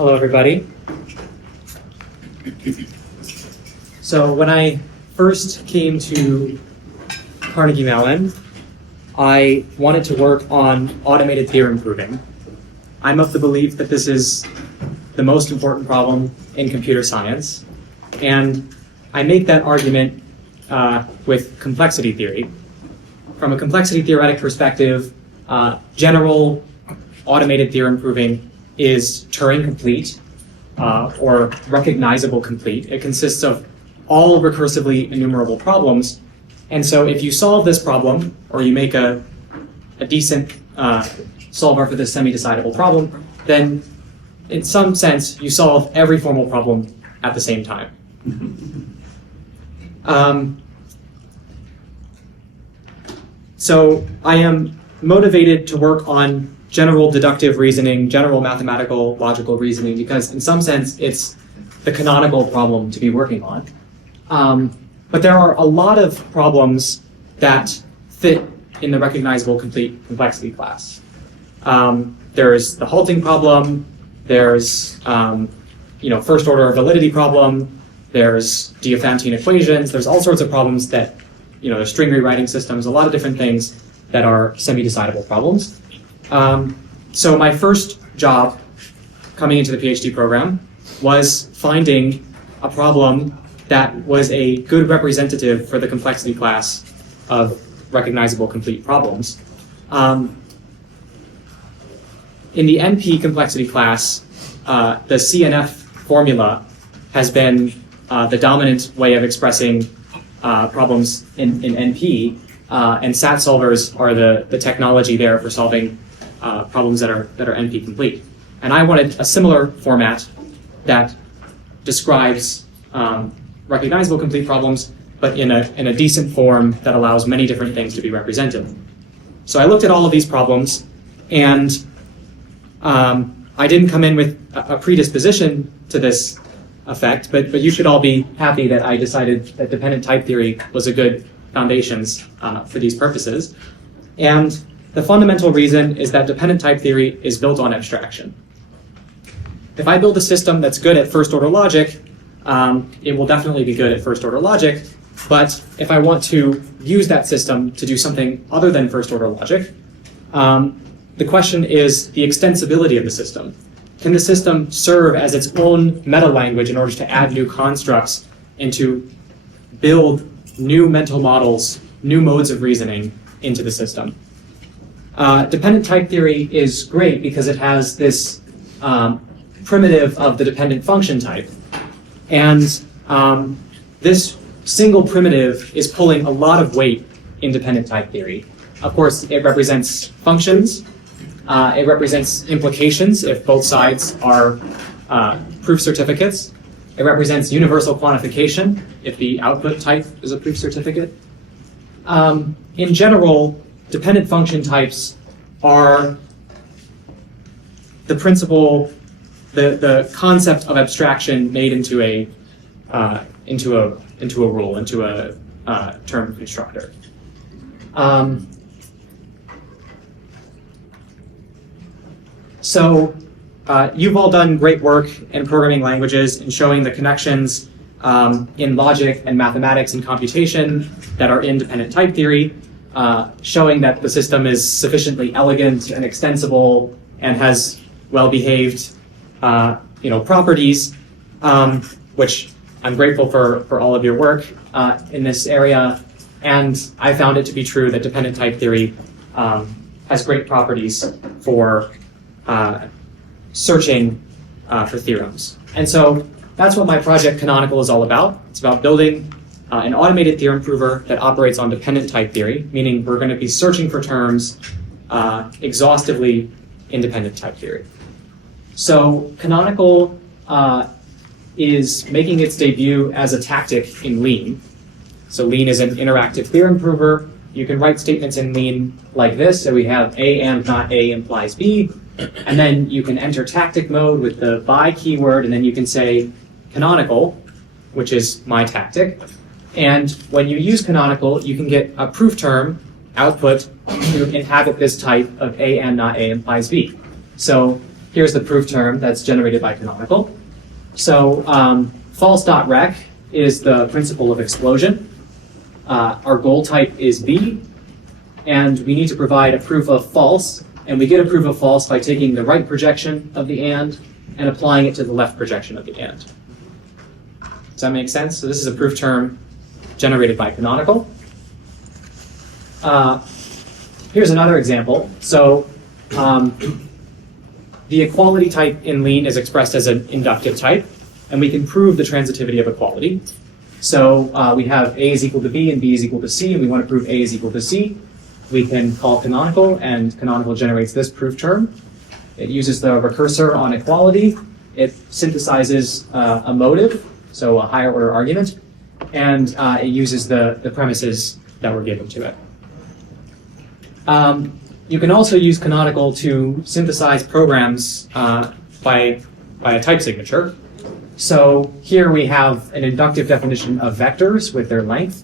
Hello, everybody. So when I first came to Carnegie Mellon, I wanted to work on automated theorem proving. I'm of the belief that this is the most important problem in computer science, and I make that argument with complexity theory. From a complexity theoretic perspective, general automated theorem proving is Turing complete, or recognizable complete. It consists of all recursively enumerable problems. And so if you solve this problem, or you make a decent solver for this semi-decidable problem, then in some sense, you solve every formal problem at the same time. So I am motivated to work on general deductive reasoning, general mathematical logical reasoning, because in some sense, it's the canonical problem to be working on. But there are a lot of problems that fit in the recognizable complete complexity class. There's the halting problem, there's first order validity problem, there's Diophantine equations, there's all sorts of problems that, there's string rewriting systems, a lot of different things that are semi-decidable problems. So my first job coming into the PhD program was finding a problem that was a good representative for the complexity class of recognizable complete problems. In the NP complexity class, the CNF formula has been the dominant way of expressing problems in NP, and SAT solvers are the technology there for solving problems that are NP complete. And I wanted a similar format that describes recognizable complete problems, but in a decent form that allows many different things to be represented. So I looked at all of these problems, and I didn't come in with a predisposition to this effect, but you should all be happy that I decided that dependent type theory was a good foundations for these purposes. And the fundamental reason is that dependent type theory is built on abstraction. If I build a system that's good at first order logic, it will definitely be good at first order logic. But if I want to use that system to do something other than first order logic, the question is the extensibility of the system. Can the system serve as its own meta language in order to add new constructs and to build new mental models, new modes of reasoning into the system? Dependent type theory is great because it has this primitive of the dependent function type. And this single primitive is pulling a lot of weight in dependent type theory. Of course, it represents functions. It represents implications if both sides are proof certificates. It represents universal quantification if the output type is a proof certificate. In general, dependent function types are the principle, the concept of abstraction made into a rule, into a term constructor. So you've all done great work in programming languages in showing the connections in logic and mathematics and computation that are in dependent type theory, showing that the system is sufficiently elegant and extensible and has well-behaved properties, which I'm grateful for all of your work in this area. And I found it to be true that dependent type theory has great properties for searching for theorems. And so that's what my project Canonical is all about. It's about building an automated theorem prover that operates on dependent type theory, meaning we're going to be searching for terms exhaustively in dependent type theory. So Canonical is making its debut as a tactic in Lean. So Lean is an interactive theorem prover. You can write statements in Lean like this. So we have A and not A implies B. And then you can enter tactic mode with the by keyword, and then you can say canonical, which is my tactic. And when you use canonical, you can get a proof term output to inhabit this type of A and not A implies B. So here's the proof term that's generated by canonical. So false.rec is the principle of explosion. Our goal type is B, and we need to provide a proof of false, and we get a proof of false by taking the right projection of the and applying it to the left projection of the and. Does that make sense? So this is a proof term generated by canonical. Here's another example. So the equality type in Lean is expressed as an inductive type, and we can prove the transitivity of equality. So we have A is equal to B and B is equal to C, and we want to prove A is equal to C. We can call canonical, and canonical generates this proof term. It uses the recursor on equality. It synthesizes a motive, so a higher order argument, and it uses the premises that were given to it. You can also use canonical to synthesize programs by a type signature. So here we have an inductive definition of vectors with their length.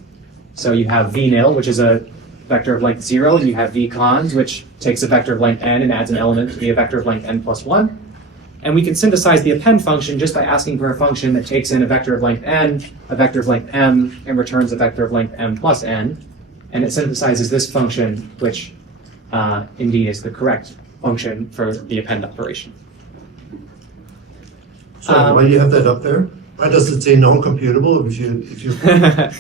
So you have v-nil, which is a vector of length 0, and you have v-cons, which takes a vector of length n and adds an element to be a vector of length n plus 1. And we can synthesize the append function just by asking for a function that takes in a vector of length n, a vector of length m, and returns a vector of length m plus n. And it synthesizes this function, which indeed is the correct function for the append operation. So why do you have that up there? Why does it say non-computable if you?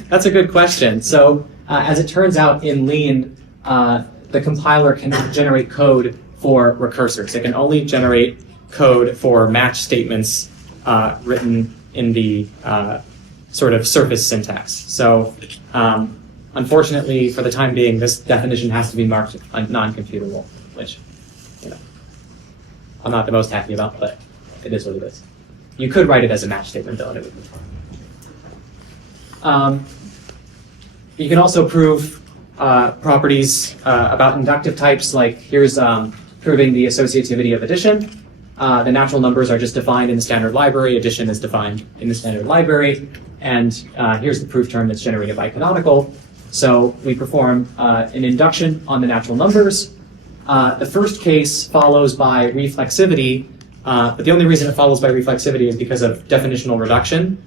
That's a good question. So as it turns out in Lean, the compiler cannot generate code for recursors. It can only generate code for match statements written in the sort of surface syntax. So unfortunately, for the time being, this definition has to be marked non-computable, which I'm not the most happy about, but it is what it is. You could write it as a match statement, though, and it would be fine. You can also prove properties about inductive types, like here's proving the associativity of addition. The natural numbers are just defined in the standard library. Addition is defined in the standard library. And here's the proof term that's generated by canonical. So we perform an induction on the natural numbers. The first case follows by reflexivity, but the only reason it follows by reflexivity is because of definitional reduction.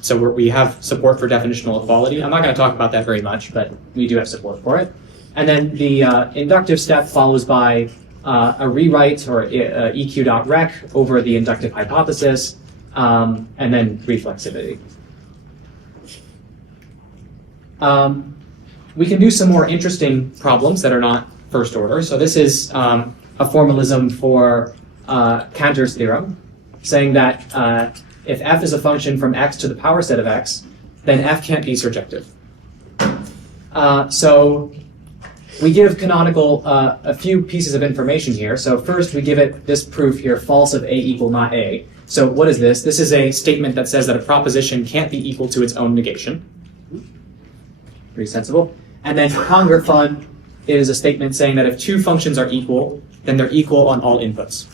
So we have support for definitional equality. I'm not going to talk about that very much, but we do have support for it. And then the inductive step follows by a rewrite or eq.rec over the inductive hypothesis, and then reflexivity. We can do some more interesting problems that are not first order. So this is a formalism for Cantor's theorem, saying that if f is a function from x to the power set of x, then f can't be surjective. So we give canonical a few pieces of information here. So first we give it this proof here, false of a equal not a. So what is this? This is a statement that says that a proposition can't be equal to its own negation. Pretty sensible. And then congrfun is a statement saying that if two functions are equal, then they're equal on all inputs.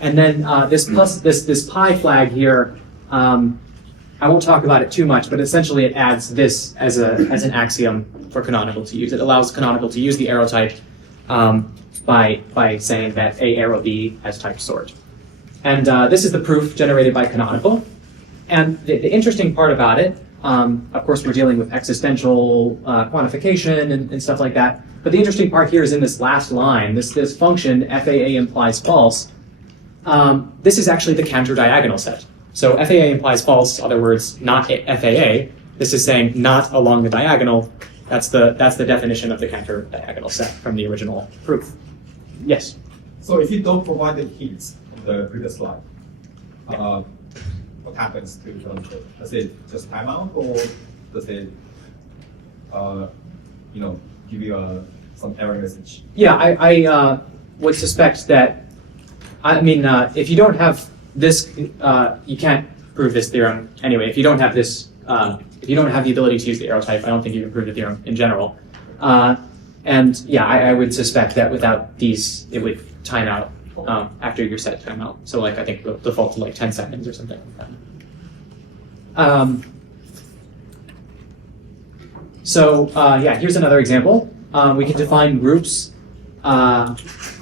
And then this pi flag here, I won't talk about it too much, but essentially it adds this as an axiom for canonical to use. It allows canonical to use the arrow type by saying that A arrow B has type sort. And this is the proof generated by canonical. And the interesting part about it, of course, we're dealing with existential quantification and stuff like that. But the interesting part here is in this last line, this function FAA implies false. This is actually the Cantor diagonal set. So FAA implies false, in other words, not FAA. This is saying not along the diagonal. That's the definition of the Cantor diagonal set from the original proof. Yes? So if you don't provide the hints in the previous slide, what happens to the code? Does it just time out, or does it give you some error message? Yeah, I would suspect that, if you don't have this, you can't prove this theorem anyway. If you don't have this, if you don't have the ability to use the arrow type, I don't think you can prove the theorem in general. And yeah, I would suspect that without these, it would time out after your set timeout. So I think the default to 10 seconds or something like that. Yeah, here's another example. We can define groups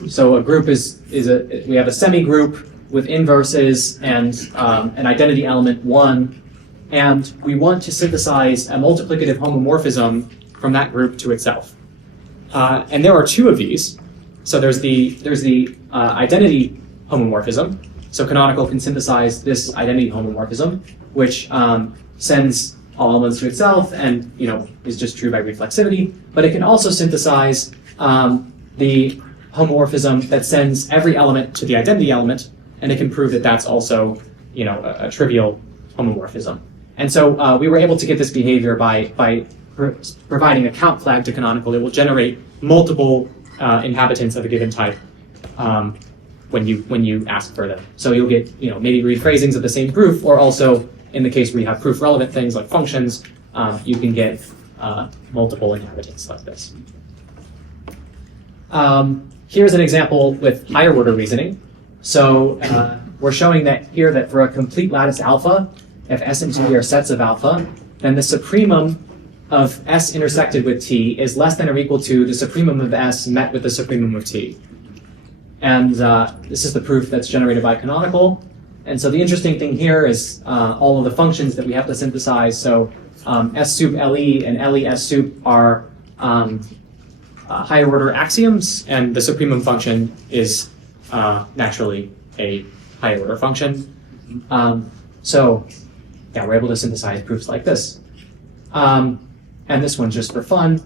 So a group we have a semi-group with inverses and an identity element 1, and we want to synthesize a multiplicative homomorphism from that group to itself. And there are two of these. So there's the identity homomorphism. So Canonical can synthesize this identity homomorphism, which sends all elements to itself and is just true by reflexivity. But it can also synthesize the homomorphism that sends every element to the identity element, and it can prove that that's also a trivial homomorphism. And so we were able to get this behavior by providing a count flag to Canonical. It will generate multiple inhabitants of a given type when you ask for them. So you'll get maybe rephrasings of the same proof, or also in the case where you have proof relevant things like functions, you can get multiple inhabitants like this. Here's an example with higher order reasoning. So we're showing that here that for a complete lattice alpha, if S and T are sets of alpha, then the supremum of S intersected with T is less than or equal to the supremum of S met with the supremum of T. And this is the proof that's generated by Canonical. And so the interesting thing here is all of the functions that we have to synthesize. So S sup LE and LE S sup are higher order axioms, and the supremum function is naturally a higher order function. So yeah, we're able to synthesize proofs like this. And this one's just for fun,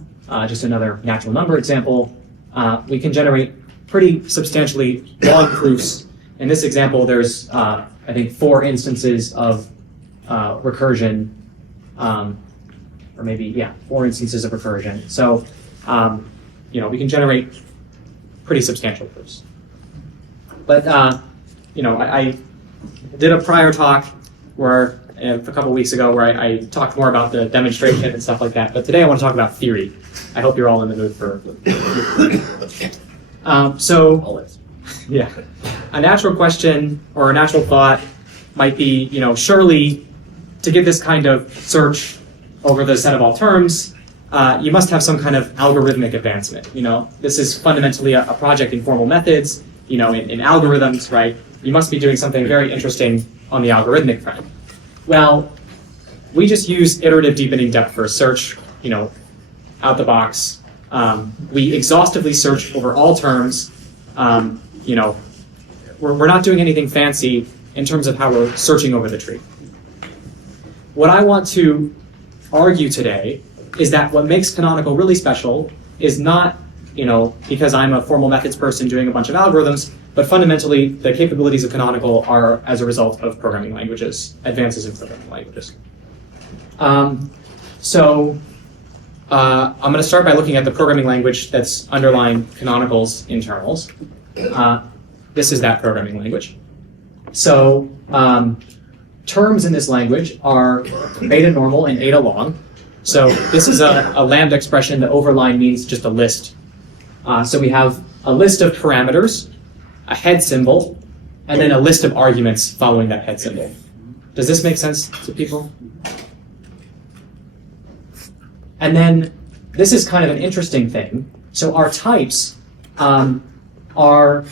just another natural number example. We can generate pretty substantially long proofs. In this example, there's, I think, 4 instances of recursion, or maybe, yeah, 4 instances of recursion. So, we can generate pretty substantial proofs. But, I did a prior talk where a couple weeks ago where I talked more about the demonstration and stuff like that. But today I want to talk about theory. I hope you're all in the mood for yeah, a natural question or a natural thought might be, surely to get this kind of search over the set of all terms, you must have some kind of algorithmic advancement. This is fundamentally a project in formal methods, in algorithms, right? You must be doing something very interesting on the algorithmic front. Well, we just use iterative deepening depth first search, out the box. We exhaustively search over all terms. We're not doing anything fancy in terms of how we're searching over the tree. What I want to argue today is that what makes Canonical really special is not, because I'm a formal methods person doing a bunch of algorithms, but fundamentally the capabilities of Canonical are as a result of programming languages, advances in programming languages. I'm going to start by looking at the programming language that's underlying Canonical's internals. This is that programming language. So terms in this language are beta normal and eta long. So this is a lambda expression. The overline means just a list. So we have a list of parameters, a head symbol, and then a list of arguments following that head symbol. Does this make sense to people? And then this is kind of an interesting thing. So our types are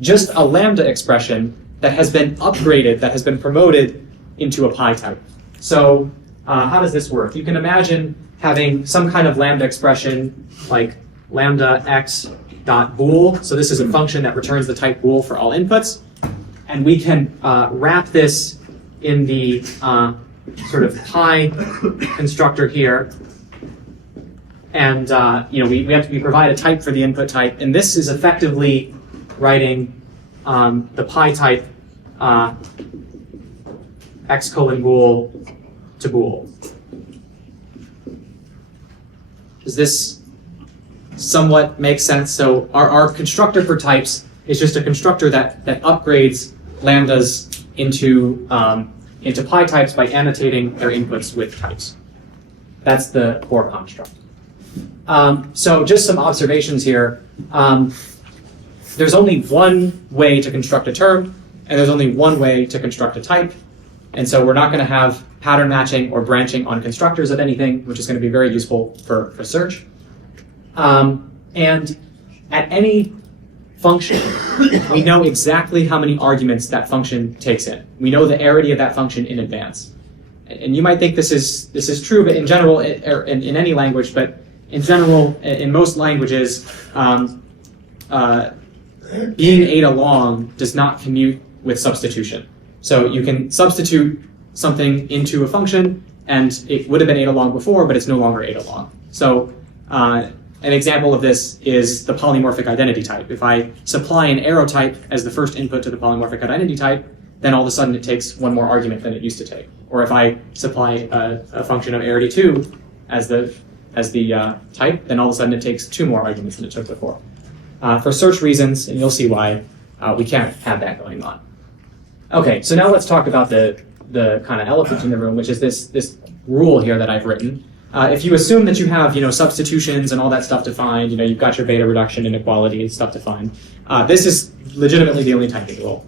just a lambda expression that has been upgraded, that has been promoted into a pi type. So how does this work? You can imagine having some kind of lambda expression like lambda x dot bool. So this is a function that returns the type bool for all inputs. And we can wrap this in the sort of pi constructor here. And we provide a type for the input type. And this is effectively writing the pi type x colon bool to bool. Does this somewhat make sense? So our constructor for types is just a constructor that upgrades lambdas into pi types by annotating their inputs with types. That's the core construct. So just some observations here. There's only one way to construct a term, and there's only one way to construct a type. And so we're not going to have pattern matching or branching on constructors of anything, which is going to be very useful for search. And at any function, we know exactly how many arguments that function takes in. We know the arity of that function in advance. And you might think this is true, but in general, or in any language, but in general, in most languages, being ate along does not commute with substitution. So you can substitute something into a function, and it would have been ate along before, but it's no longer ate along. So an example of this is the polymorphic identity type. If I supply an arrow type as the first input to the polymorphic identity type, then all of a sudden it takes one more argument than it used to take. Or if I supply a function of arity 2 as the type, then all of a sudden it takes 2 more arguments than it took before. For search reasons, and you'll see why, we can't have that going on. Okay, so now let's talk about the kind of elephant in the room, which is this rule here that I've written. If you assume that you have, substitutions and all that stuff defined, you've got your beta reduction inequality and stuff defined, this is legitimately the only typing rule.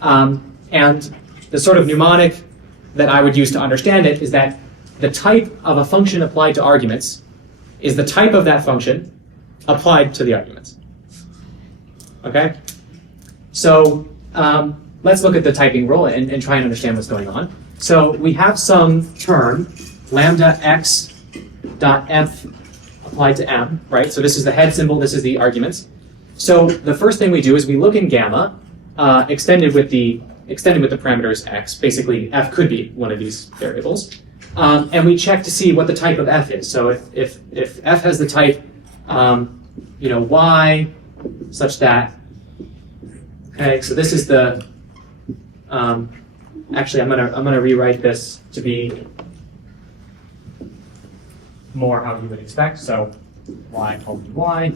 And the sort of mnemonic that I would use to understand it is that the type of a function applied to arguments is the type of that function applied to the arguments. Okay? So let's look at the typing rule and try and understand what's going on. So we have some term, lambda x dot f applied to m, right? So this is the head symbol, this is the arguments. So the first thing we do is we look in gamma, extended with the parameters x. Basically, f could be one of these variables. And we check to see what the type of f is. So if f has the type, y, such that, okay, so this is the, actually I'm gonna rewrite this to be more how you would expect. So y colon y.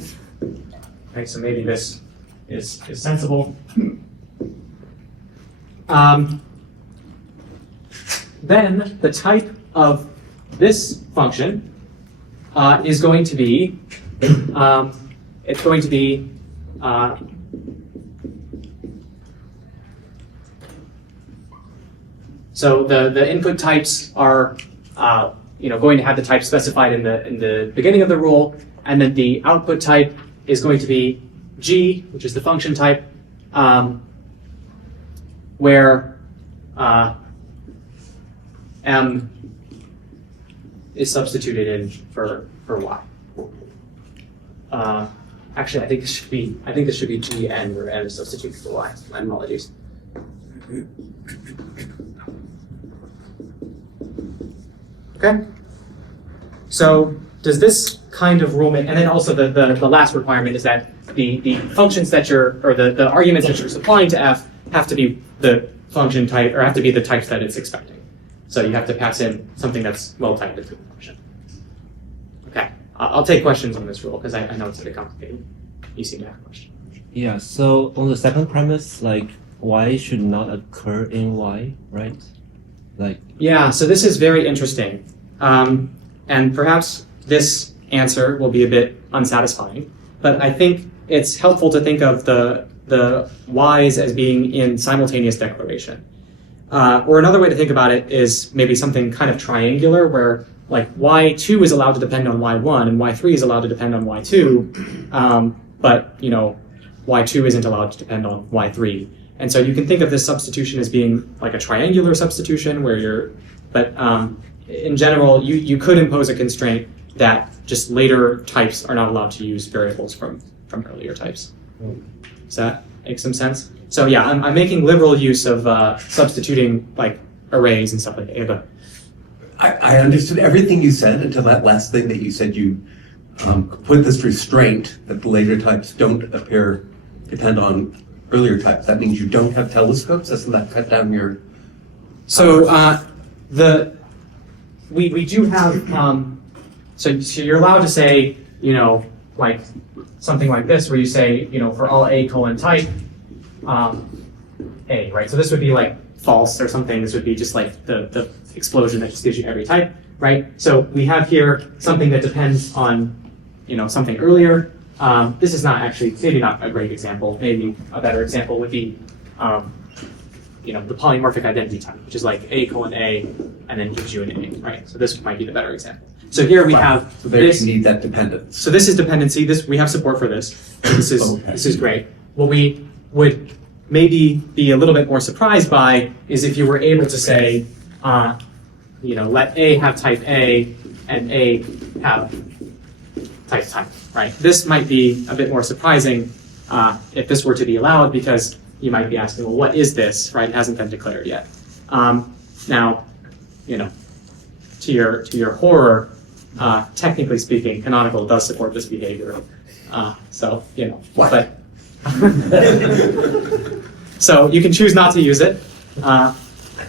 Okay, so maybe this is sensible. Then the type of this function is going to be, it's going to be so the input types are going to have the type specified in the beginning of the rule, and then the output type is going to be g, which is the function type, where m is substituted in for y. Actually, I think this should be gn, where n is substituted for y. My apologies. Okay. So does this kind of rule make, and then also the last requirement is that the functions that the arguments that you're supplying to f have to be the function type, or have to be the types that it's expecting. So you have to pass in something that's well typed into the function. Okay, I'll take questions on this rule because I know it's a bit complicated. You seem to have a question. Yeah, so on the second premise, like y should not occur in y, right? Yeah, so this is very interesting. And perhaps this answer will be a bit unsatisfying, but I think it's helpful to think of the y's as being in simultaneous declaration. Or another way to think about it is maybe something kind of triangular, where like y2 is allowed to depend on y1 and y3 is allowed to depend on y2, but y2 isn't allowed to depend on y3. And so you can think of this substitution as being like a triangular substitution where in general, you could impose a constraint that just later types are not allowed to use variables from earlier types. Does that make some sense? So yeah, I'm making liberal use of substituting like arrays and stuff like that. Yeah, but I understood everything you said until that last thing that you said. You put this restraint that the later types don't depend on earlier types. That means you don't have telescopes? Doesn't that cut down your... So we do have, so you're allowed to say, like something like this, where you say, for all a colon type, a, right? So this would be like false or something. This would be just like the explosion that just gives you every type, right? So we have here something that depends on, something earlier. This is not actually, maybe not a great example. Maybe a better example would be, the polymorphic identity type, which is like a colon a, and then gives you an a, right? So this might be the better example. So here we have So there this. you need that dependence. So this is dependency. We have support for this. So Okay. this is great. What we would maybe be a little bit more surprised by is if you were able to say, let A have type A and A have type, right? This might be a bit more surprising if this were to be allowed, because you might be asking, well, what is this, right? It hasn't been declared yet. Now, to your horror, technically speaking, Canonical does support this behavior. What? But so you can choose not to use it,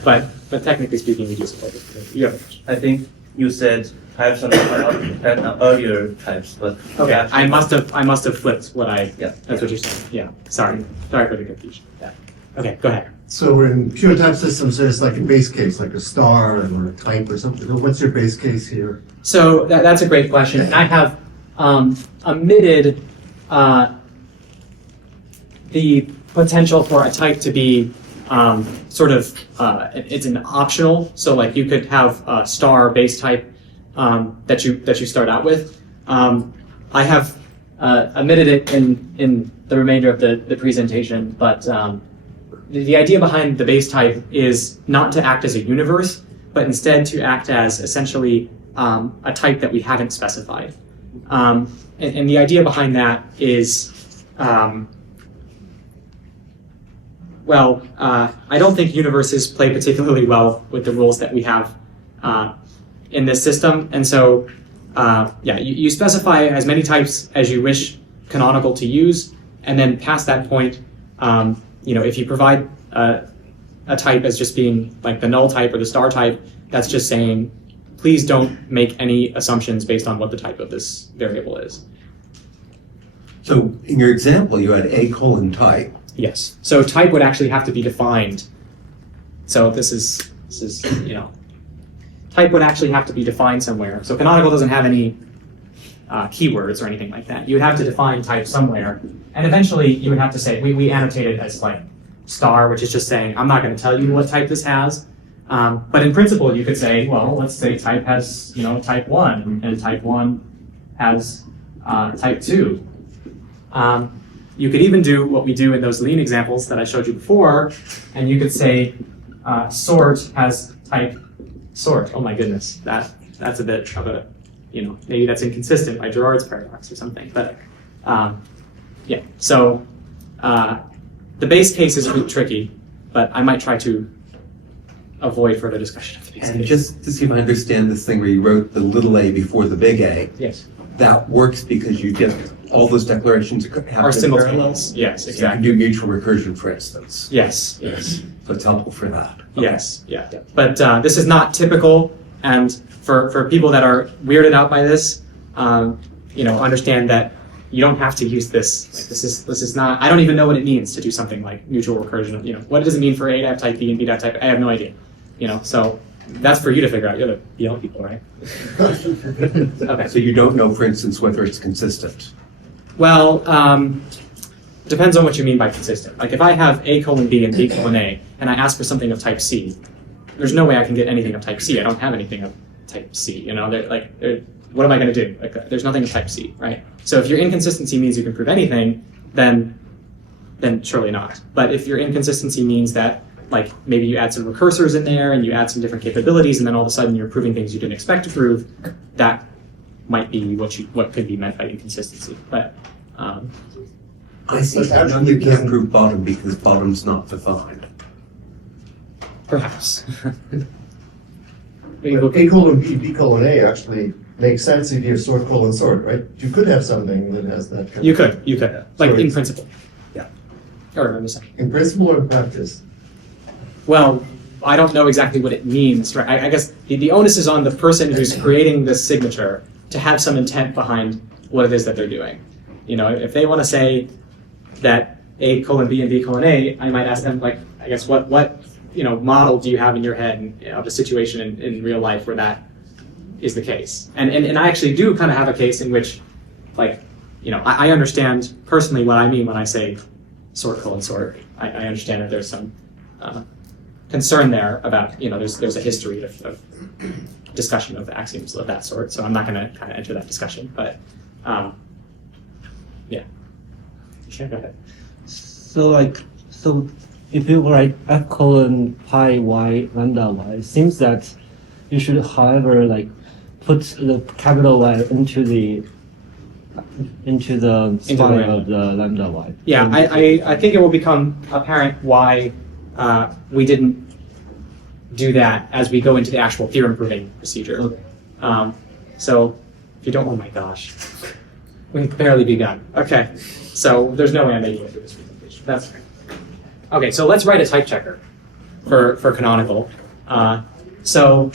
but technically speaking, we do support this behavior. You have a question. I think you said types on earlier types, but Okay, yeah, I must have flipped what I. Yeah. That's what you said. Yeah. Sorry for the confusion. Yeah. Okay, go ahead. So in pure type systems, there's like a base case, like a star or a type or something. So what's your base case here? So that's a great question, and I have omitted the potential for a type to be it's an optional. So like you could have a star base type that you start out with. I have omitted it in the remainder of the presentation, but the idea behind the base type is not to act as a universe, but instead to act as essentially a type that we haven't specified. And the idea behind that is, I don't think universes play particularly well with the rules that we have in this system. And so, you specify as many types as you wish Canonical to use, and then past that point, if you provide a type as just being like the null type or the star type, that's just saying, please don't make any assumptions based on what the type of this variable is. So in your example, you had A : type. Yes. So type would actually have to be defined. So this is type would actually have to be defined somewhere. So Canonical doesn't have any keywords or anything like that. You would have to define type somewhere, and eventually you would have to say, we annotate it as like star, which is just saying, I'm not going to tell you what type this has. But in principle, you could say, well, let's say type has, type 1, and type 1 has type 2. You could even do what we do in those lean examples that I showed you before, and you could say sort has type sort. Oh my goodness, that's a bit of a, maybe that's inconsistent by Girard's paradox or something. But so the base case is a bit tricky, but I might try to avoid further discussion of the base And case. just to see if I understand this thing where you wrote the little a before the big A, Yes. that works because you get all those declarations Are happen simultaneous. Yes, So you exactly. can do mutual recursion, for instance. Yes. So it's helpful for that. Okay. Yes, yeah. But this is not typical, and for people that are weirded out by this, understand that you don't have to use this. Like, this is not. I don't even know what it means to do something like mutual recursion. What does it mean for A to have type B and B to have type? I have no idea. So that's for you to figure out. You're the BL people, right? Okay. So you don't know, for instance, whether it's consistent. Well, depends on what you mean by consistent. Like if I have A : B and B : A, and I ask for something of type C, there's no way I can get anything of type C. I don't have anything of type C. What am I going to do? Like, there's nothing of type C, right? So if your inconsistency means you can prove anything, then surely not. But if your inconsistency means that, like, maybe you add some recursors in there and you add some different capabilities, and then all of a sudden you're proving things you didn't expect to prove, that might be what could be meant by inconsistency. But I see. Actually, You can't prove bottom because bottom's not defined. perhaps. A : B, B : A actually makes sense if you have sort, right? You could have something that has that kind You of... could, like Sorry. in principle. Yeah. Or I'm just saying. In principle or in practice? Well, I don't know exactly what it means, right? I guess the onus is on the person who's creating this signature to have some intent behind what it is that they're doing. If they want to say that A : B and B : A, I might ask them, like, I guess what model do you have in your head of a situation in real life where that is the case? And I actually do kind of have a case in which, like, I understand personally what I mean when I say sort : sort. I understand that there's some concern there about, there's a history of discussion of axioms of that sort, so I'm not going to kind of enter that discussion. But yeah, sure, go ahead. So if you write f colon pi y lambda y, it seems that you should, however, like put the capital Y into the spine lambda. of the lambda y. Yeah, I think it will become apparent why we didn't do that as we go into the actual theorem proving procedure. Okay. So if you don't, oh my gosh, we've barely begun. Okay, so there's no way I'm making it through this presentation. That's fine. Okay, so let's write a type checker for canonical. So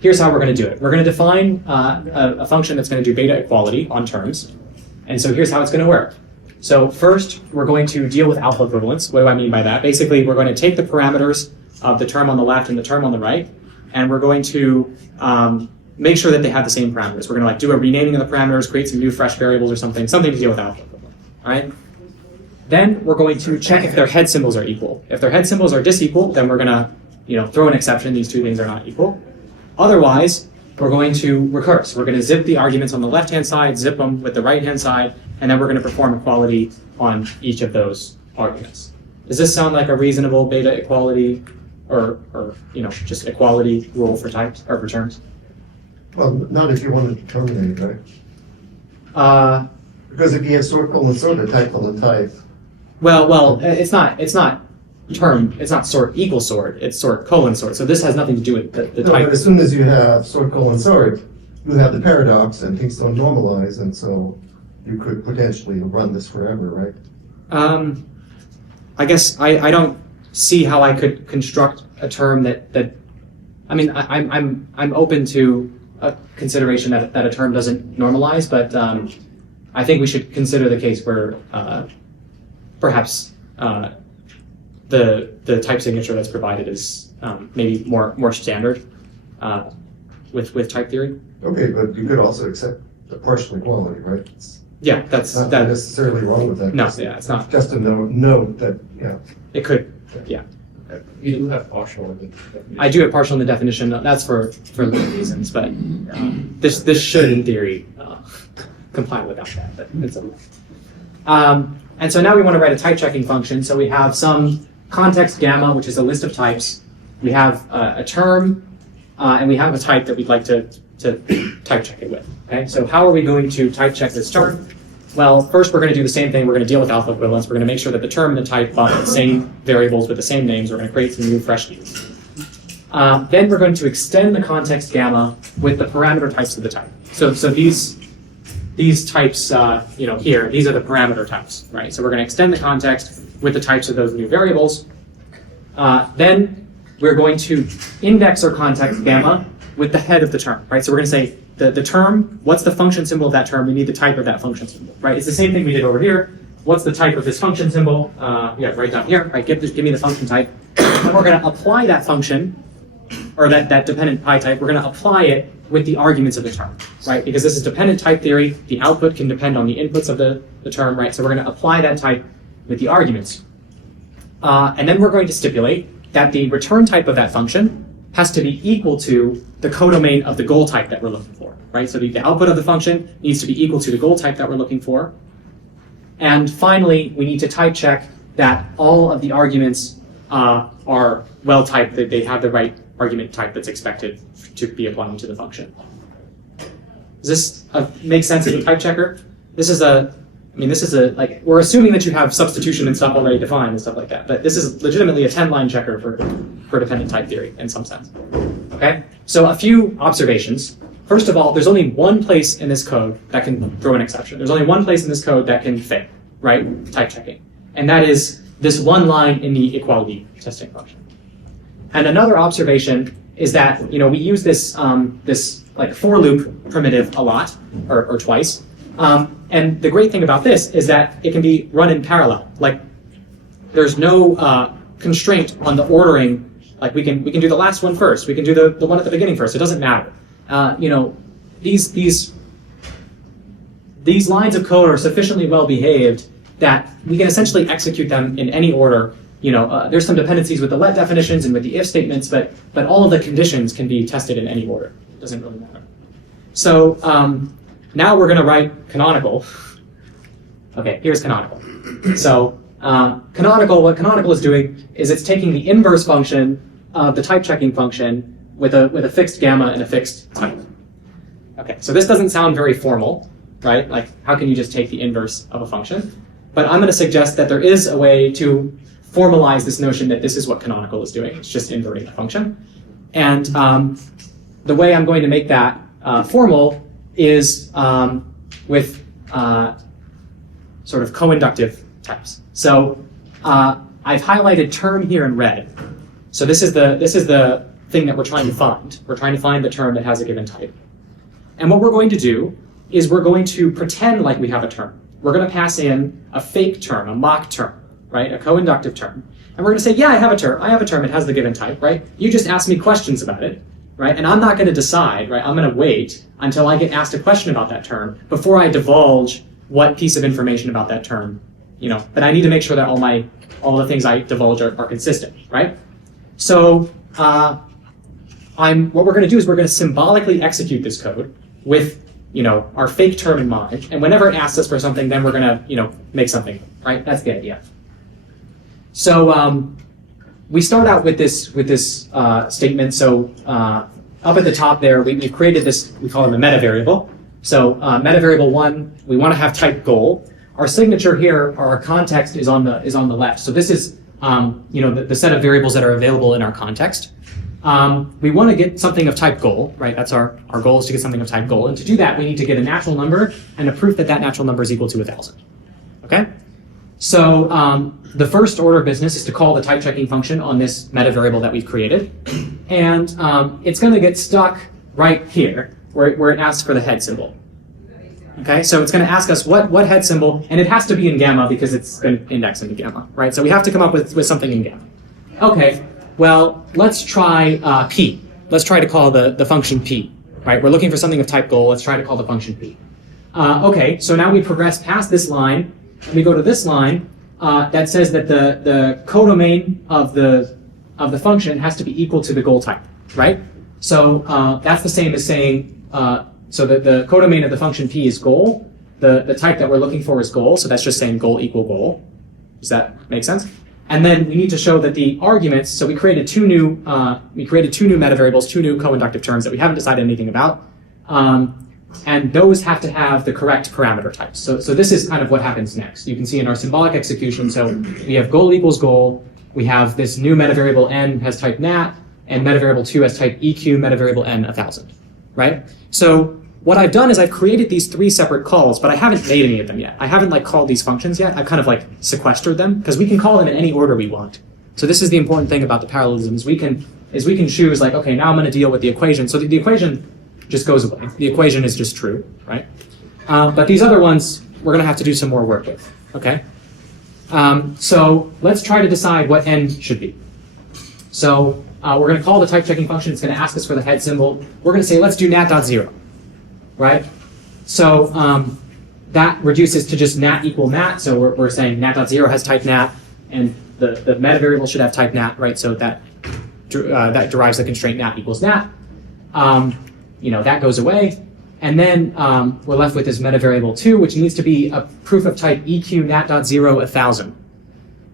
here's how we're going to do it. We're going to define a function that's going to do beta equality on terms. And so here's how it's going to work. So first, we're going to deal with alpha equivalence. What do I mean by that? Basically, we're going to take the parameters of the term on the left and the term on the right, and we're going to make sure that they have the same parameters. We're going to like do a renaming of the parameters, create some new fresh variables or something to deal with alpha equivalence. All right? Then we're going to check if their head symbols are equal. If their head symbols are disequal, then we're going to throw an exception. These two things are not equal. Otherwise, we're going to recurse. We're going to zip the arguments on the left-hand side, zip them with the right-hand side, and then we're going to perform equality on each of those arguments. Does this sound like a reasonable beta equality or just equality rule for types or for terms? Well, not if you want to terminate, right? Because if you have sort colon sort or type colon type. Well, it's not term. It's not sort equal sort. It's sort colon sort. So this has nothing to do with the No, type. but as soon as you have sort colon sort, you have the paradox and things don't normalize, and so you could potentially run this forever, right? I guess I don't see how I could construct a term that I mean I'm open to a consideration that a term doesn't normalize, but I think we should consider the case where perhaps the type signature that's provided is maybe more standard with type theory. Okay, but you could also accept the partial equality, right? It's Yeah, that's not that. necessarily wrong with that. No, Just- yeah, it's not. Just a note that, yeah. It could, yeah. You do have partial in the definition. I do have partial in the definition. That's for little reasons, but this should, in theory, comply without that. But it's okay. And so now we want to write a type checking function. So we have some context gamma, which is a list of types. We have a term, and we have a type that we'd like to type check it with. Okay. So how are we going to type check this term? Well, first we're going to do the same thing. We're going to deal with alpha equivalence. We're going to make sure that the term and the type are the same variables with the same names. We're going to create some new fresh names. Then we're going to extend the context gamma with the parameter types of the type. So these types, here, these are the parameter types, right? So we're going to extend the context with the types of those new variables. Then we're going to index our context gamma with the head of the term, right? So we're going to say the term, what's the function symbol of that term? We need the type of that function symbol, right? It's the same thing we did over here. What's the type of this function symbol? Right down here, right? Give me the function type. And we're going to apply that function, or that dependent pi type, we're going to apply it with the arguments of the term, right? Because this is dependent type theory, the output can depend on the inputs of the term, right? So we're going to apply that type with the arguments. And then we're going to stipulate that the return type of that function has to be equal to the codomain of the goal type that we're looking for, right? So the output of the function needs to be equal to the goal type that we're looking for. And finally, we need to type check that all of the arguments are well typed, that they have the right argument type that's expected to be applying to the function. Does this make sense as a type checker? This is like, we're assuming that you have substitution and stuff already defined and stuff like that, but this is legitimately a 10-line checker for dependent type theory in some sense. Okay? So a few observations. First of all, there's only one place in this code that can throw an exception. There's only one place in this code that can fail, right? Type checking. And that is this one line in the equality testing function. And another observation is that, we use this like for loop primitive a lot, or twice. And the great thing about this is that it can be run in parallel. Like, there's no constraint on the ordering. Like, we can do the last one first. We can do the one at the beginning first. It doesn't matter. These lines of code are sufficiently well behaved that we can essentially execute them in any order. There's some dependencies with the let definitions and with the if statements, but all of the conditions can be tested in any order. doesn't really matter. So now we're going to write canonical. Okay, here's canonical. So canonical, what canonical is doing is it's taking the inverse function of the type checking function with a fixed gamma and a fixed type. Okay, so this doesn't sound very formal, right? Like, how can you just take the inverse of a function? But I'm going to suggest that there is a way to formalize this notion that this is what canonical is doing. It's just inverting the function. And the way I'm going to make that formal is with sort of co-inductive types. So I've highlighted term here in red. So this is the thing that we're trying to find. We're trying to find the term that has a given type. And what we're going to do is we're going to pretend like we have a term. We're going to pass in a fake term, a mock term, right? A co-inductive term. And we're going to say, yeah, I have a term. It has the given type, right? You just ask me questions about it, right? And I'm not going to decide, right? I'm going to wait until I get asked a question about that term before I divulge what piece of information about that term, but I need to make sure that all the things I divulge are consistent, right? So what we're going to do is we're going to symbolically execute this code with our fake term in mind, and whenever it asks us for something, then we're going to make something, right? That's the idea. So we start out with this statement. So up at the top there, we've created this. We call it a meta variable. So meta variable 1, we want to have type goal. Our signature here, or our context, is on the left. So this is the set of variables that are available in our context. We want to get something of type goal, right? That's our goal is to get something of type goal. And to do that, we need to get a natural number and a proof that that natural number is equal to 1,000. Okay? So the first order of business is to call the type checking function on this meta variable that we've created. And it's going to get stuck right here where it asks for the head symbol. Okay, so it's going to ask us what head symbol, and it has to be in gamma because it's going to index into gamma, right? So we have to come up with something in gamma. Okay, well, let's try p. Let's try to call the function p, right? We're looking for something of type goal. Let's try to call the function p. Okay, so now we progress past this line, and we go to this line that says that the codomain of the function has to be equal to the goal type, right? So that's the same as saying, so the codomain of the function p is goal. The type that we're looking for is goal, so that's just saying goal equal goal. Does that make sense? And then we need to show that the arguments, so we created two new meta variables, two new co-inductive terms that we haven't decided anything about. And those have to have the correct parameter types. So this is kind of what happens next. You can see in our symbolic execution, so we have goal equals goal, we have this new meta variable n has type nat, and meta variable 2 has type eq, meta variable n 1,000, right? So what I've done is I've created these 3 separate calls, but I haven't made any of them yet. I haven't called these functions yet. I've kind of sequestered them because we can call them in any order we want. So this is the important thing about the parallelism is we can choose okay, now I'm going to deal with the equation. So the equation just goes away. The equation is just true, right? But these other ones we're going to have to do some more work with, okay? So let's try to decide what n should be. So we're going to call the type checking function. It's going to ask us for the head symbol. We're going to say let's do nat.0. Right? So that reduces to just nat equal nat. So we're saying nat.0 has type nat, and the meta variable should have type nat, right? So that derives the constraint nat equals nat. That goes away. And then we're left with this meta variable 2, which needs to be a proof of type eq nat.0 1,000.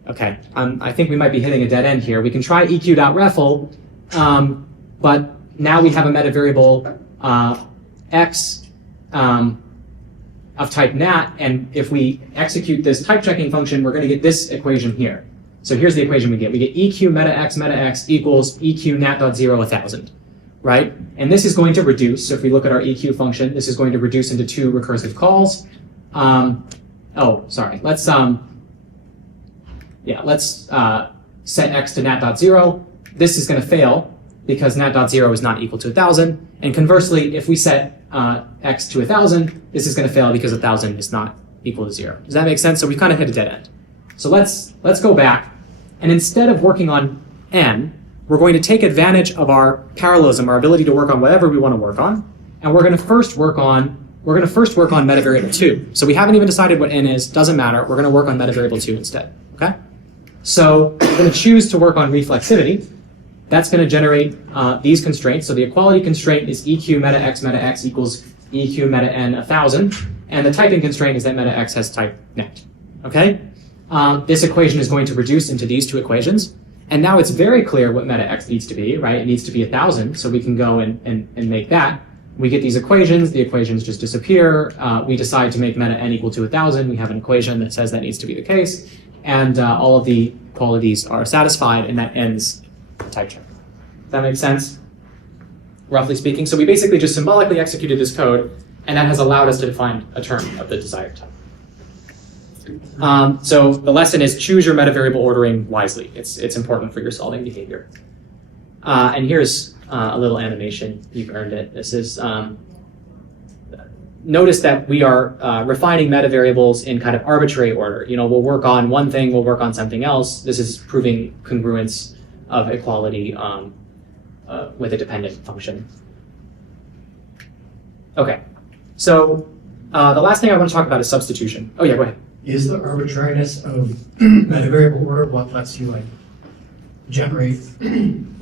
Okay, I think we might be hitting a dead end here. We can try eq.refl, but now we have a meta variable x of type nat, and if we execute this type checking function, we're going to get this equation here. So here's the equation we get. We get eq meta x equals eq nat.0 1,000, right? And this is going to reduce. So if we look at our eq function, this is going to reduce into 2 recursive calls. Let's set x to nat.0. This is going to fail because nat.0 is not equal to 1,000. And conversely, if we set x to 1,000, this is going to fail because 1,000 is not equal to 0. Does that make sense? So we've kind of hit a dead end. So let's go back, and instead of working on n, we're going to take advantage of our parallelism, our ability to work on whatever we want to work on, and we're going to first work on meta variable 2. So we haven't even decided what n is. Doesn't matter. We're going to work on meta variable 2 instead. Okay. So we're going to choose to work on reflexivity. that's going to generate these constraints. So the equality constraint is EQ meta x equals EQ meta n 1,000. And the typing constraint is that meta x has type net. Okay? This equation is going to reduce into these two equations. And now it's very clear what meta x needs to be, right? It needs to be 1,000. So we can go and make that. We get these equations. The equations just disappear. We decide to make meta n equal to 1,000. We have an equation that says that needs to be the case. And all of the qualities are satisfied, and that ends the type check. Does that make sense? Roughly speaking. So we basically just symbolically executed this code, and that has allowed us to define a term of the desired type. So the lesson is choose your metavariable ordering wisely. It's important for your solving behavior. And here's a little animation. You've earned it. This is, notice that we are refining metavariables in kind of arbitrary order. You know, we'll work on one thing, we'll work on something else. This is proving congruence of equality with a dependent function. Okay, so the last thing I want to talk about is substitution. Oh yeah, go ahead. Is the arbitrariness of metavariable order what lets you like generate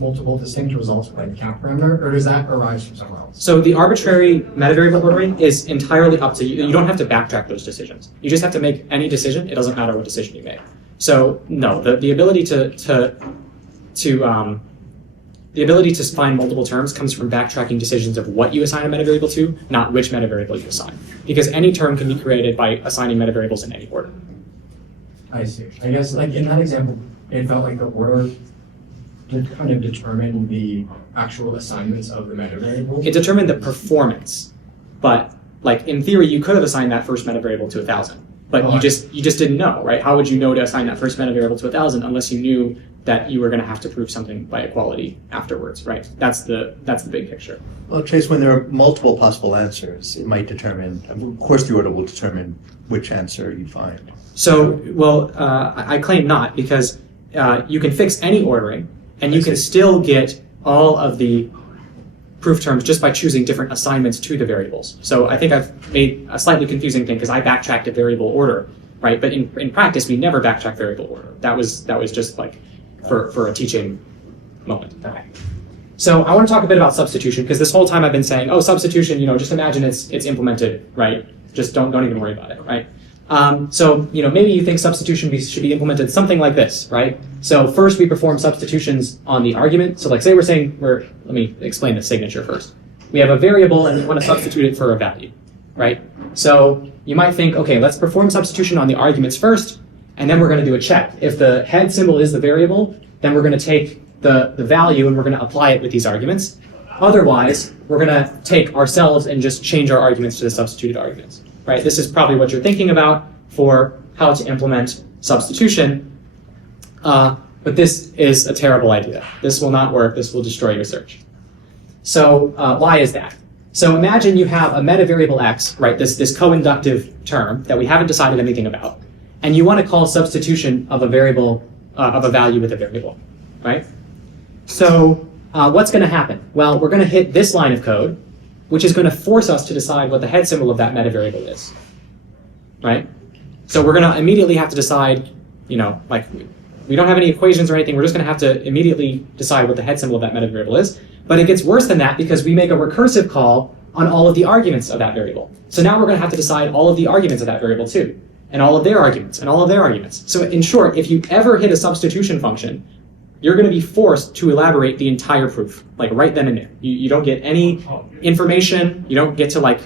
multiple distinct results by the count parameter, or does that arise from somewhere else? So the arbitrary metavariable ordering is entirely up to you. You don't have to backtrack those decisions. You just have to make any decision. It doesn't matter what decision you make. So no, the ability the ability to find multiple terms comes from backtracking decisions of what you assign a metavariable to, not which metavariable you assign. Because any term can be created by assigning metavariables in any order. I see. I guess like in that example, it felt like the order did kind of determine the actual assignments of the metavariable. It determined the performance, but like in theory, you could have assigned that first metavariable to 1,000, but you just didn't know, right? How would you know to assign that first metavariable to 1,000 unless you knew that you were going to have to prove something by equality afterwards, right? That's the big picture. Well, Chase, when there are multiple possible answers, it might determine, of course the order will determine which answer you find. So, well, I claim not, because you can fix any ordering, and you can still get all of the proof terms just by choosing different assignments to the variables. So I think I've made a slightly confusing thing because I backtracked a variable order, right? But in practice, we never backtrack variable order. That was just like for a teaching moment. Okay. So I want to talk a bit about substitution, because this whole time I've been saying, oh, substitution, you know, just imagine it's implemented, right? Just don't even worry about it, right? So, you know, maybe you think substitution should be implemented something like this, right? So first we perform substitutions on the argument. So like say let me explain the signature first. We have a variable and we want to substitute it for a value, right? So you might think, okay, let's perform substitution on the arguments first, and then we're going to do a check. If the head symbol is the variable, then we're going to take the value and we're going to apply it with these arguments. Otherwise, we're going to take ourselves and just change our arguments to the substituted arguments, right? This is probably what you're thinking about for how to implement substitution. But this is a terrible idea. This will not work. This will destroy your search. So why is that? So imagine you have a metavariable x, right? This co-inductive term that we haven't decided anything about, and you want to call substitution of a variable of a value with a variable, right? So what's going to happen? Well, we're going to hit this line of code, which is going to force us to decide what the head symbol of that metavariable is, right? So we're going to immediately have to decide, you know, like we don't have any equations or anything. We're just going to have to immediately decide what the head symbol of that metavariable is. But it gets worse than that because we make a recursive call on all of the arguments of that variable. So now we're going to have to decide all of the arguments of that variable too, and all of their arguments, and all of their arguments. So in short, if you ever hit a substitution function, you're going to be forced to elaborate the entire proof, like right then and there. You don't get any information. You don't get to like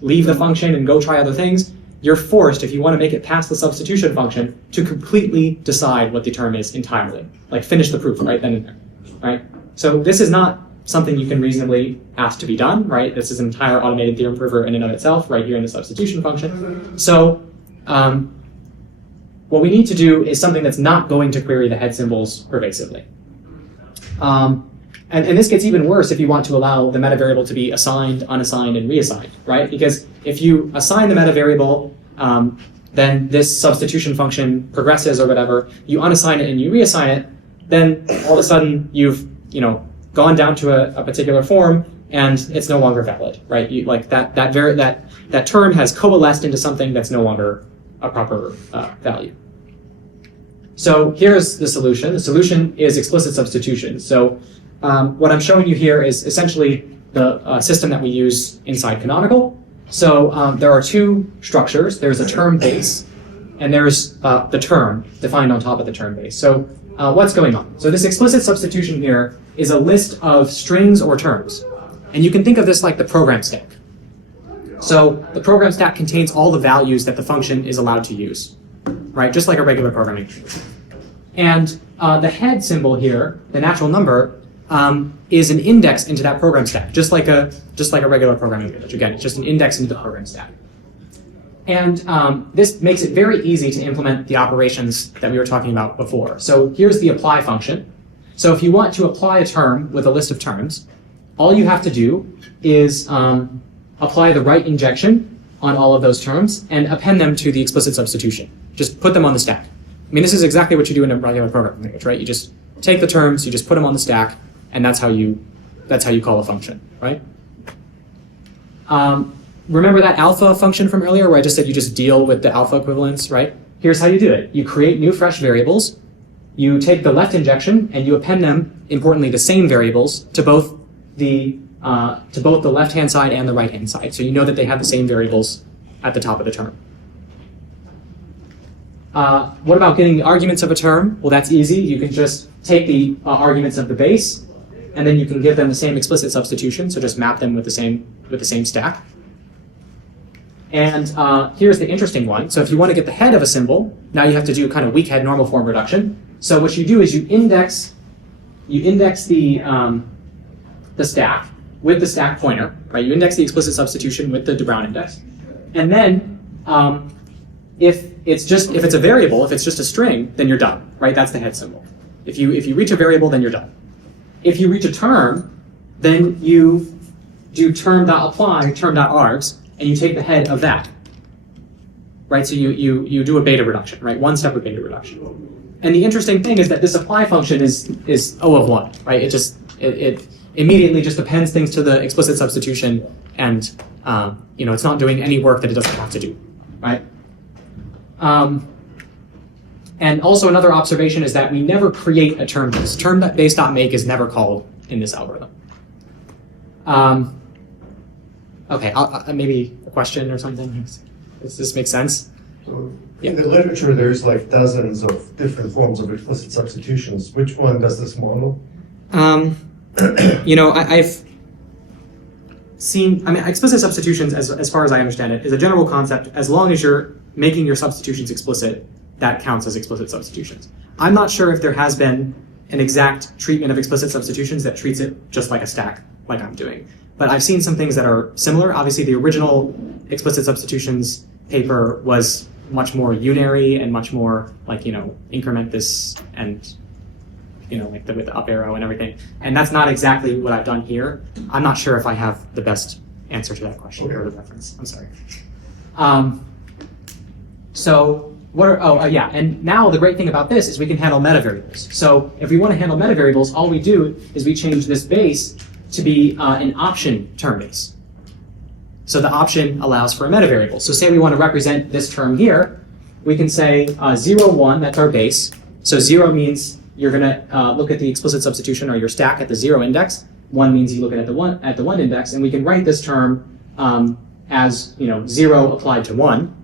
leave the function and go try other things. You're forced, if you want to make it past the substitution function, to completely decide what the term is entirely. Like finish the proof right then and there, right? So this is not something you can reasonably ask to be done, right? This is an entire automated theorem prover in and of itself, right here in the substitution function. So what we need to do is something that's not going to query the head symbols pervasively. And this gets even worse if you want to allow the metavariable to be assigned, unassigned, and reassigned, right? Because if you assign the metavariable, then this substitution function progresses or whatever, you unassign it and you reassign it, then all of a sudden you've, you know, gone down to a particular form and it's no longer valid, right? You, like that term has coalesced into something that's no longer a proper value. So here's the solution. The solution is explicit substitution. So what I'm showing you here is essentially the system that we use inside Canonical. So there are two structures. There's a term base, and there's the term defined on top of the term base. So what's going on? So this explicit substitution here is a list of strings or terms. And you can think of this like the program stack. So the program stack contains all the values that the function is allowed to use, right? Just like a regular programming language. And the head symbol here, the natural number, is an index into that program stack, just like a regular programming language. Again, it's just an index into the program stack. And this makes it very easy to implement the operations that we were talking about before. So here's the apply function. So if you want to apply a term with a list of terms, all you have to do is apply the right injection on all of those terms and append them to the explicit substitution. Just put them on the stack. I mean, this is exactly what you do in a regular programming language, right? You just take the terms, you just put them on the stack, and that's how you call a function, right? Remember that alpha function from earlier where I just said you just deal with the alpha equivalents, right? Here's how you do it. You create new fresh variables. You take the left injection and you append them, importantly, the same variables to both the left-hand side and the right-hand side. So you know that they have the same variables at the top of the term. What about getting the arguments of a term? Well, that's easy. You can just take the arguments of the base, and then you can give them the same explicit substitution. So just map them with the same stack. And here's the interesting one. So if you want to get the head of a symbol, now you have to do kind of weak head normal form reduction. So what you do is you index the stack with the stack pointer, right? You index the explicit substitution with the de Bruijn index, and then if it's a variable, if it's just a string, then you're done, right? That's the head symbol. If you reach a variable, then you're done. If you reach a term, then you do term.apply, term.args, and you take the head of that, right? So you do a beta reduction, right? One step of beta reduction. And the interesting thing is that this apply function is O of 1, right? It immediately just appends things to the explicit substitution, and it's not doing any work that it doesn't have to do, right? And also another observation is that we never create a term base. Term.base.make is never called in this algorithm. Okay, maybe a question or something? Does this make sense? So in the literature, there's like dozens of different forms of explicit substitutions. Which one does this model? I've seen, explicit substitutions, as far as I understand it, is a general concept. As long as you're making your substitutions explicit, that counts as explicit substitutions. I'm not sure if there has been an exact treatment of explicit substitutions that treats it just like a stack, like I'm doing. But I've seen some things that are similar. Obviously, the original explicit substitutions paper was much more unary and much more like, increment this and, with the up arrow and everything. And that's not exactly what I've done here. I'm not sure if I have the best answer to that question or the reference. I'm sorry. And now the great thing about this is we can handle meta variables. So if we want to handle meta variables, all we do is we change this base to be an option term base. So the option allows for a meta variable. So say we want to represent this term here, we can say 0, 1, that's our base. So 0 means you're going to look at the explicit substitution or your stack at the 0 index. 1 means you look at the 1 index, and we can write this term as 0 applied to 1.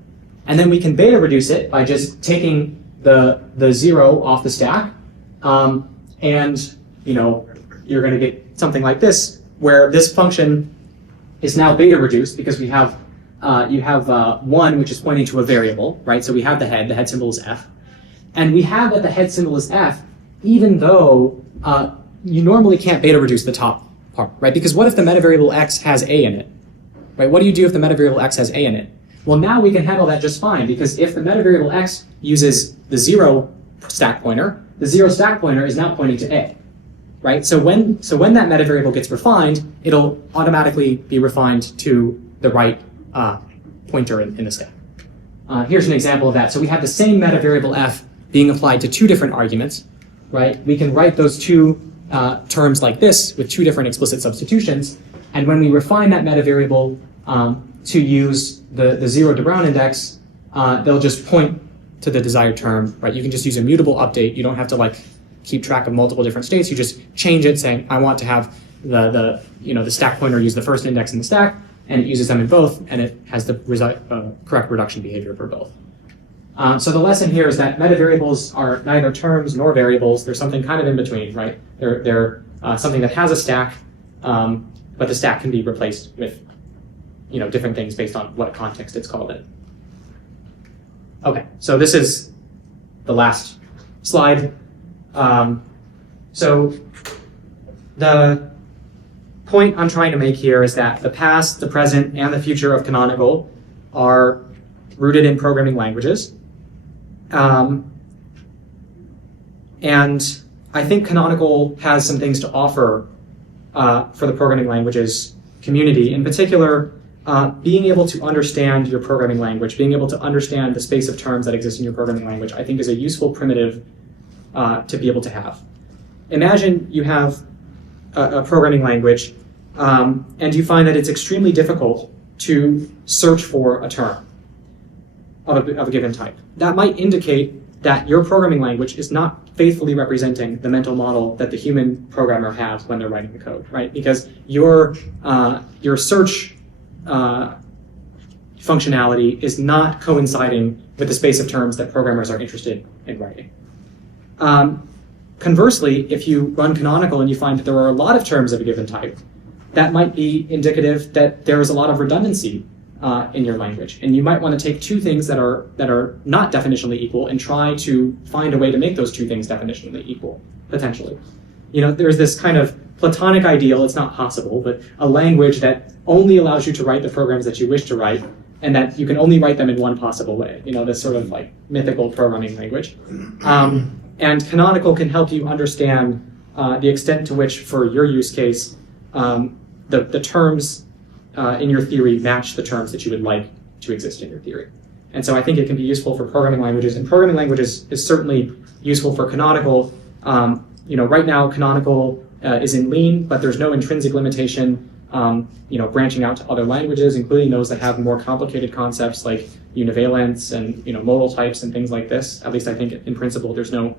And then we can beta reduce it by just taking the 0 off the stack, and you're going to get something like this, where this function is now beta reduced because we have you have 1, which is pointing to a variable, right? So we have the head symbol is f, and we have that the head symbol is f, even though you normally can't beta reduce the top part, right? Because what if the meta variable x has a in it, right? What do you do if the meta variable x has a in it? Well, now we can handle that just fine, because if the meta variable x uses the 0 stack pointer, the 0 stack pointer is now pointing to a, right? So when that meta variable gets refined, it'll automatically be refined to the right pointer in the stack. Here's an example of that. So we have the same meta variable f being applied to 2 different arguments, right? We can write those 2 terms like this with 2 different explicit substitutions, and when we refine that meta variable to use the 0 de Bruijn index, they'll just point to the desired term, right? You can just use a mutable update. You don't have to like keep track of multiple different states. You just change it saying, I want to have the stack pointer use the first index in the stack, and it uses them in both, and it has the correct reduction behavior for both. So the lesson here is that metavariables are neither terms nor variables. They're something kind of in between, right? They're something that has a stack, but the stack can be replaced with different things based on what context it's called in. Okay, so this is the last slide. So the point I'm trying to make here is that the past, the present, and the future of Canonical are rooted in programming languages. And I think Canonical has some things to offer for the programming languages community. In particular, being able to understand your programming language, being able to understand the space of terms that exist in your programming language, I think is a useful primitive to be able to have. Imagine you have a programming language and you find that it's extremely difficult to search for a term of a given type. That might indicate that your programming language is not faithfully representing the mental model that the human programmer has when they're writing the code, right? Because your search functionality is not coinciding with the space of terms that programmers are interested in writing. Conversely, if you run Canonical and you find that there are a lot of terms of a given type, that might be indicative that there is a lot of redundancy in your language. And you might want to take two things that are not definitionally equal and try to find a way to make those two things definitionally equal, potentially. There's this kind of Platonic ideal, it's not possible, but a language that only allows you to write the programs that you wish to write, and that you can only write them in one possible way. This sort of like mythical programming language. And Canonical can help you understand the extent to which, for your use case, the terms in your theory match the terms that you would like to exist in your theory. And so I think it can be useful for programming languages, and programming languages is certainly useful for Canonical. Right now Canonical is in lean, but there's no intrinsic limitation branching out to other languages, including those that have more complicated concepts like univalence and modal types and things like this. At least I think in principle there's no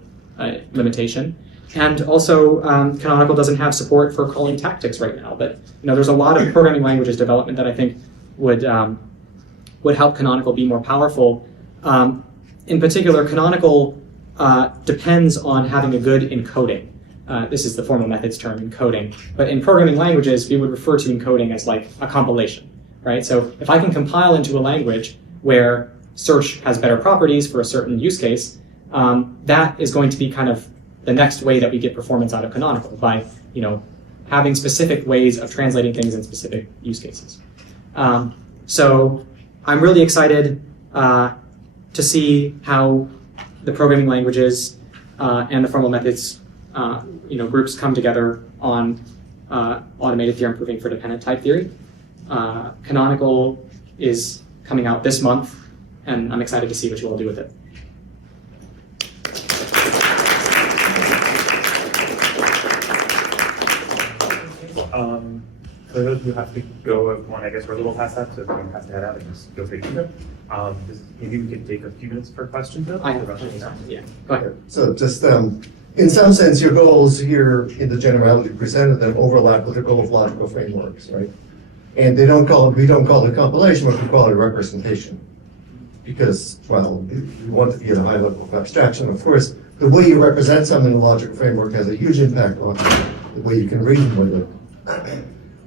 limitation. And also Canonical doesn't have support for calling tactics right now, but there's a lot of programming languages development that I think would help Canonical be more powerful. In particular, Canonical depends on having a good encoding. This is the formal methods term, encoding. But in programming languages, we would refer to encoding as like a compilation, right? So if I can compile into a language where search has better properties for a certain use case, that is going to be kind of the next way that we get performance out of Canonical, by having specific ways of translating things in specific use cases. So I'm really excited to see how the programming languages and the formal methods groups come together on automated theorem proving for dependent type theory. Canonical is coming out this month, and I'm excited to see what you all do with it. For those who have to go, I guess we're a little past that, so if anyone has to head out, and just feel free to do that. Maybe we could take a few minutes for questions. I have questions. Yeah, go ahead. So just in some sense, your goals here in the generality presented them overlap with the goal of logical frameworks, right? And we don't call it compilation, but we call it representation. Because, well, you want to be at a high level of abstraction. Of course, the way you represent something in a logical framework has a huge impact on the way you can reason with it.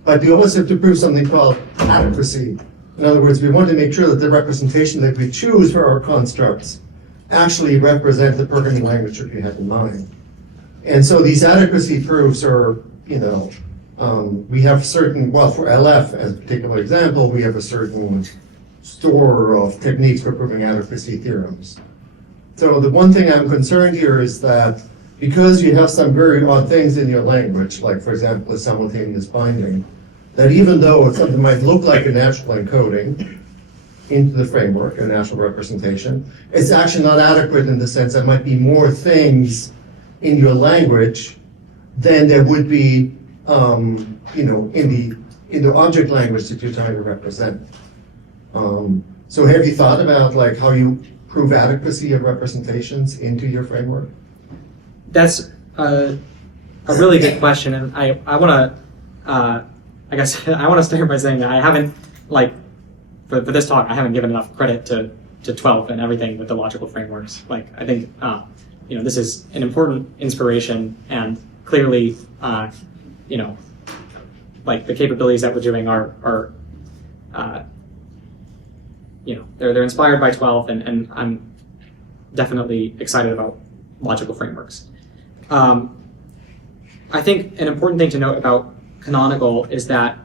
But you also have to prove something called adequacy. In other words, we want to make sure that the representation that we choose for our constructs actually represent the programming language that we have in mind. And so these adequacy proofs are, we have certain, well, for LF as a particular example, we have a certain store of techniques for proving adequacy theorems. So the one thing I'm concerned here is that because you have some very odd things in your language, like for example, a simultaneous binding, that even though something might look like a natural encoding into the framework, a natural representation, it's actually not adequate in the sense that might be more things in your language than there would be, in the object language that you're trying to represent. So have you thought about like how you prove adequacy of representations into your framework? That's a really good question, and I want to, I guess I want to start by saying that I haven't, like, for this talk, I haven't given enough credit to 12 and everything with the logical frameworks. Like, I think, this is an important inspiration, and clearly, like, the capabilities that we're doing are they're inspired by 12, and I'm definitely excited about logical frameworks. I think an important thing to note about Canonical is that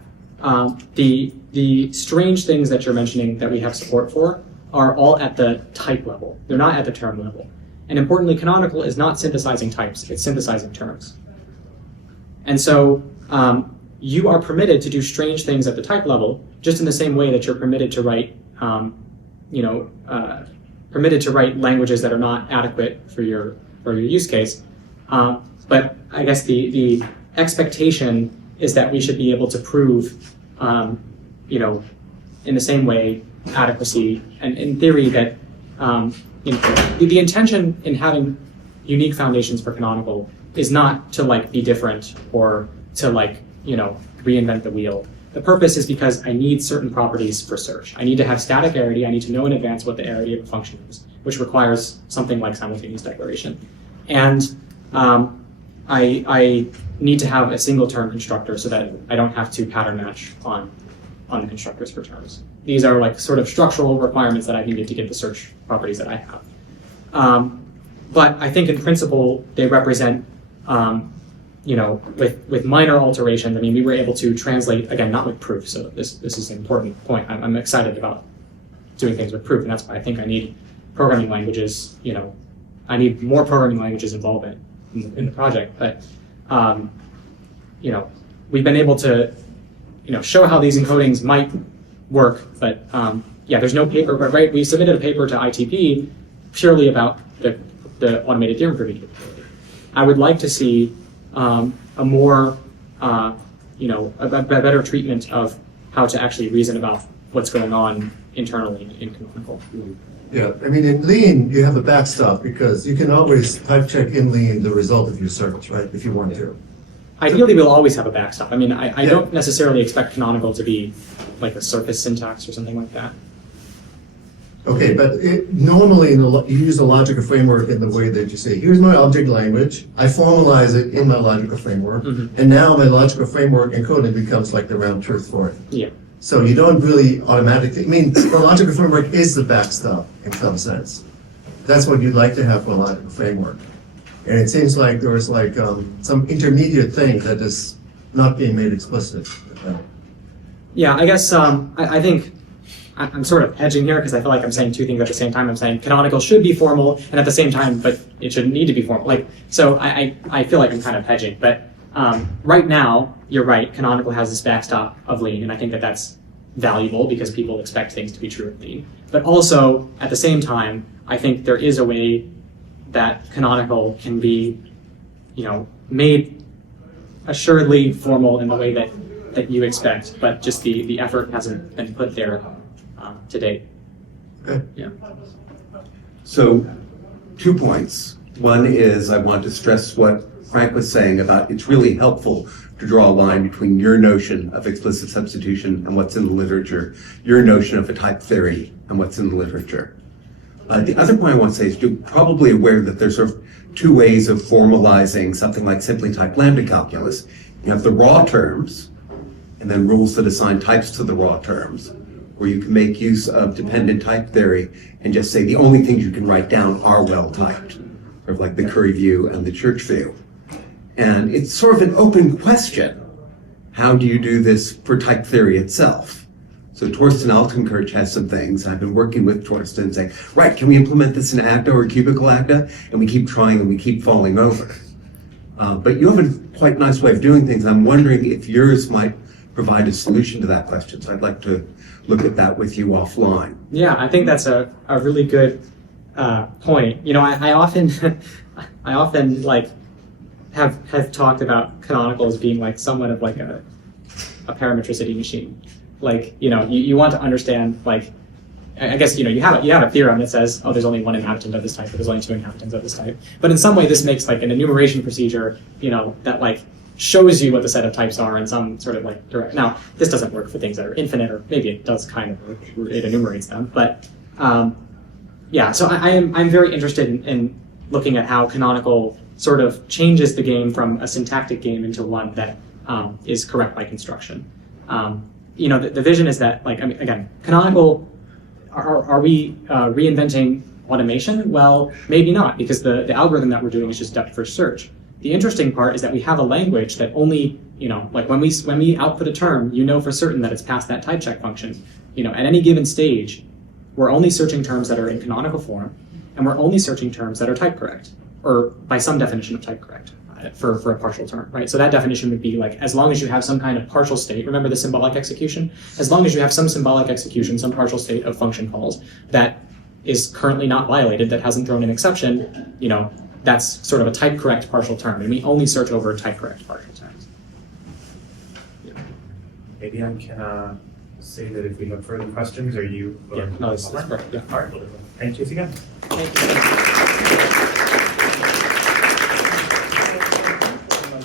the strange things that you're mentioning that we have support for are all at the type level. They're not at the term level. And importantly, Canonical is not synthesizing types, it's synthesizing terms. And so you are permitted to do strange things at the type level, just in the same way that you're permitted to write, languages that are not adequate for your use case. But I guess the expectation is that we should be able to prove, in the same way, adequacy, and in theory that, the intention in having unique foundations for Canonical is not to be different or to reinvent the wheel. The purpose is because I need certain properties for search. I need to have static arity. I need to know in advance what the arity of a function is, which requires something like simultaneous declaration. And I need to have a single term constructor so that I don't have to pattern match on the constructors for terms. These are sort of structural requirements that I needed to get the search properties that I have. But I think in principle, they represent, with minor alterations. I mean, we were able to translate, again, not with proof, so this is an important point. I'm excited about doing things with proof, and that's why I think I need programming languages, I need more programming languages involved in the project. But, we've been able to, show how these encodings might work, but there's no paper, but right, we submitted a paper to ITP purely about the automated theorem proving capability. I would like to see a more, a better treatment of how to actually reason about what's going on internally in Canonical. Yeah, I mean, in Lean, you have a backstop because you can always type check in Lean the result of your search, right, if you want to. Ideally, we'll always have a backstop. I mean, I don't necessarily expect Canonical to be like a surface syntax or something like that. Okay, but normally you use a logical framework in the way that you say, here's my object language, I formalize it in my logical framework, and now my logical framework encoding becomes like the round truth for it. Yeah. So you don't really automatically, I mean, the logical framework is the backstop in some sense. That's what you'd like to have for a logical framework. And it seems like there was some intermediate thing that is not being made explicit. Yeah, I guess I think I'm sort of hedging here because I feel like I'm saying two things at the same time. I'm saying Canonical should be formal, and at the same time, but it shouldn't need to be formal. So I feel like I'm kind of hedging. But right now, you're right. Canonical has this backstop of Lean, and I think that that's valuable because people expect things to be true in Lean. But also, at the same time, I think there is a way that Canonical can be, made assuredly formal in the way that you expect, but just the effort hasn't been put there to date. Good. Yeah. So, 2 points. One is I want to stress what Frank was saying about it's really helpful to draw a line between your notion of explicit substitution and what's in the literature, your notion of a type theory and what's in the literature. The other point I want to say is you're probably aware that there's sort of 2 ways of formalizing something like simply typed lambda calculus. You have the raw terms, and then rules that assign types to the raw terms, where you can make use of dependent type theory and just say the only things you can write down are well typed, sort of like the Curry view and the Church view. And it's sort of an open question. How do you do this for type theory itself? So Torsten Altenkirch has some things. I've been working with Torsten saying, right, can we implement this in Agda or cubical Agda? And we keep trying and we keep falling over. But you have a quite nice way of doing things. I'm wondering if yours might provide a solution to that question. So I'd like to look at that with you offline. Yeah, I think that's a really good point. I often have talked about Canonical as being somewhat of a parametricity machine. You want to understand I guess, you have a theorem that says, oh, there's only one inhabitant of this type, or there's only two inhabitants of this type. But in some way, this makes like an enumeration procedure, that like shows you what the set of types are in some sort of like direct. Now, this doesn't work for things that are infinite, or maybe it does kind of work. It enumerates them, but yeah. So I'm very interested in looking at how Canonical sort of changes the game from a syntactic game into one that is correct by construction. The vision is that, like, I mean, again, Canonical. Are we reinventing automation? Well, maybe not, because the algorithm that we're doing is just depth first search. The interesting part is that we have a language that only, like when we output a term, for certain that it's past that type check function. At any given stage, we're only searching terms that are in canonical form, and we're only searching terms that are type correct, or by some definition of type correct for a partial term, right? So that definition would be like, as long as you have some kind of partial state, remember the symbolic execution? As long as you have some symbolic execution, some partial state of function calls that is currently not violated, that hasn't thrown an exception, that's sort of a type correct partial term, and we only search over type correct partial terms. Maybe I can say that if we have further questions, or you. Yeah, no, this is perfect. Yeah. All right. Thank you again. Thank you.